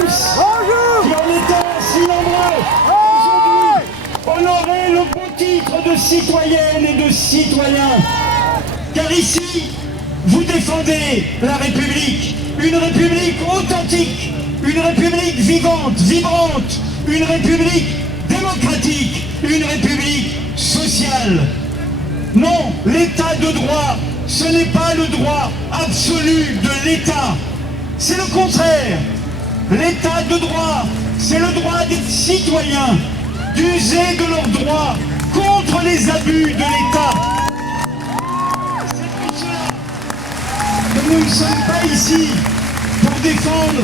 tous qui en étant si nombreux aujourd'hui honorez le beau titre de citoyennes et de citoyens. Car ici, vous défendez la République, une République authentique, une République vivante, vibrante, une République démocratique, une République sociale. Non, l'état de droit, ce n'est pas le droit absolu de l'État. C'est le contraire. L'état de droit, c'est le droit des citoyens d'user de leurs droits contre les abus de l'État. C'est pour cela que nous ne sommes pas ici pour défendre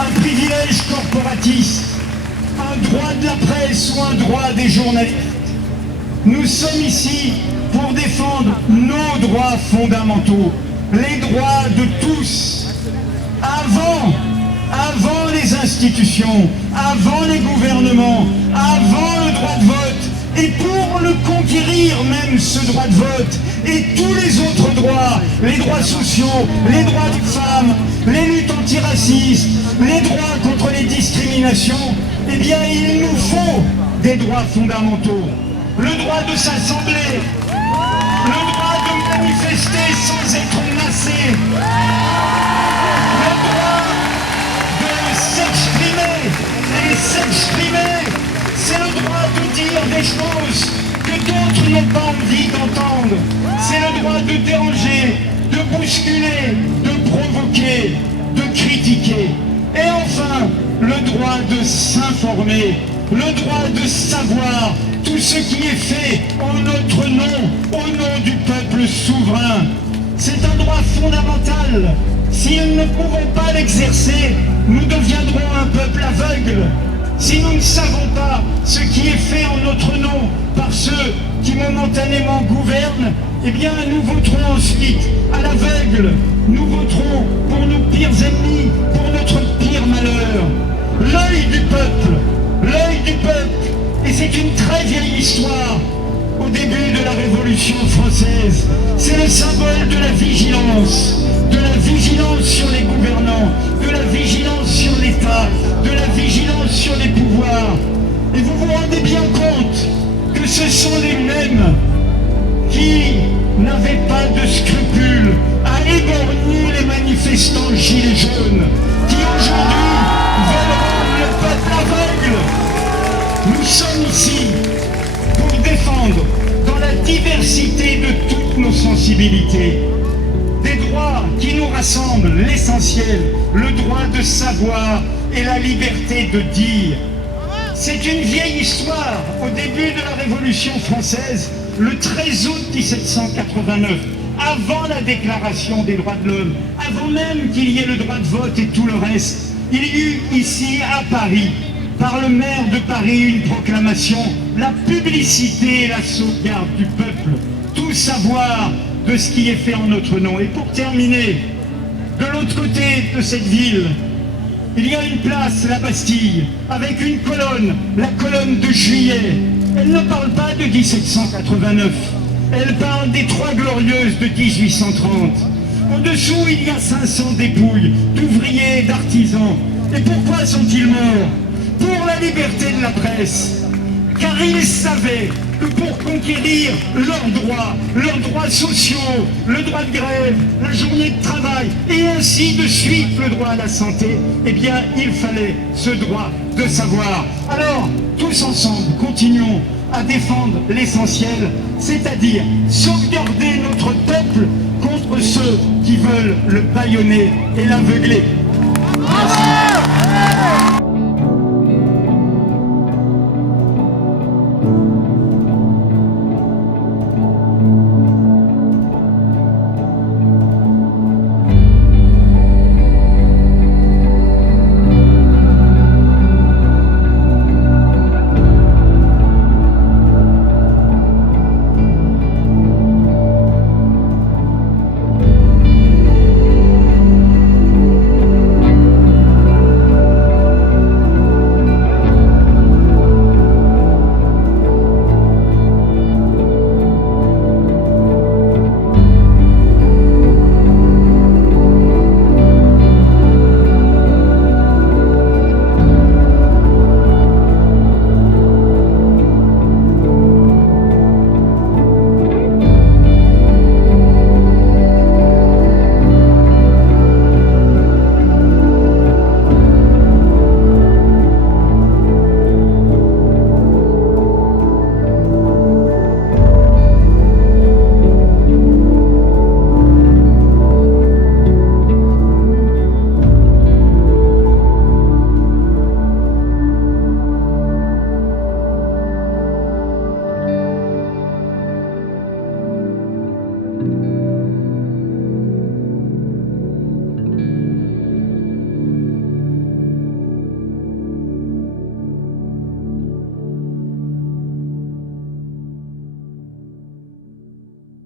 un privilège corporatiste, un droit de la presse ou un droit des journalistes. Nous sommes ici pour défendre nos droits fondamentaux, les droits de tous, avant les institutions, avant les gouvernements, avant le droit de vote, et pour le conquérir même ce droit de vote, et tous les autres droits, les droits sociaux, les droits des femmes, les luttes antiracistes, les droits contre les discriminations, eh bien il nous faut des droits fondamentaux. Le droit de s'assembler, le droit de manifester sans être menacé, le droit de s'exprimer. Et s'exprimer, c'est le droit de dire des choses que d'autres n'ont pas envie d'entendre. C'est le droit de déranger, de bousculer, de provoquer, de critiquer. Et enfin, le droit de s'informer, le droit de savoir tout ce qui est fait en notre nom, au nom du peuple souverain. C'est un droit fondamental. Si nous ne pouvons pas l'exercer, nous deviendrons un peuple aveugle. Si nous ne savons pas ce qui est fait en notre nom par ceux qui momentanément gouvernent, eh bien nous voterons ensuite à l'aveugle. Nous voterons pour nos pires ennemis, pour notre pire malheur. L'œil du peuple, l'œil du peuple. Et c'est une très vieille histoire. Au début de la Révolution française, c'est le symbole de la vigilance sur les gouvernants, de la vigilance sur l'État, de la vigilance sur les pouvoirs. Et vous vous rendez bien compte que ce sont les mêmes qui n'avaient pas de scrupules à éborgner les manifestants gilets jaunes, qui aujourd'hui veulent rendre le peuple aveugle. Nous sommes ici pour défendre, dans la diversité de toutes nos sensibilités, des droits qui nous rassemblent, l'essentiel, le droit de savoir et la liberté de dire. C'est une vieille histoire. Au début de la Révolution française, le 13 août 1789, avant la Déclaration des droits de l'homme, avant même qu'il y ait le droit de vote et tout le reste, il y eut ici à Paris, par le maire de Paris, une proclamation, la publicité et la sauvegarde du peuple, tout savoir de ce qui est fait en notre nom. Et pour terminer, de l'autre côté de cette ville, il y a une place, la Bastille, avec une colonne, la colonne de Juillet. Elle ne parle pas de 1789, elle parle des Trois Glorieuses de 1830. En dessous, il y a 500 dépouilles d'ouvriers et d'artisans. Et pourquoi sont-ils morts? Pour la liberté de la presse, car ils savaient que pour conquérir leurs droits sociaux, le droit de grève, la journée de travail, et ainsi de suite le droit à la santé, eh bien il fallait ce droit de savoir. Alors, tous ensemble, continuons à défendre l'essentiel, c'est-à-dire sauvegarder notre peuple contre ceux qui veulent le bâillonner et l'aveugler. Merci.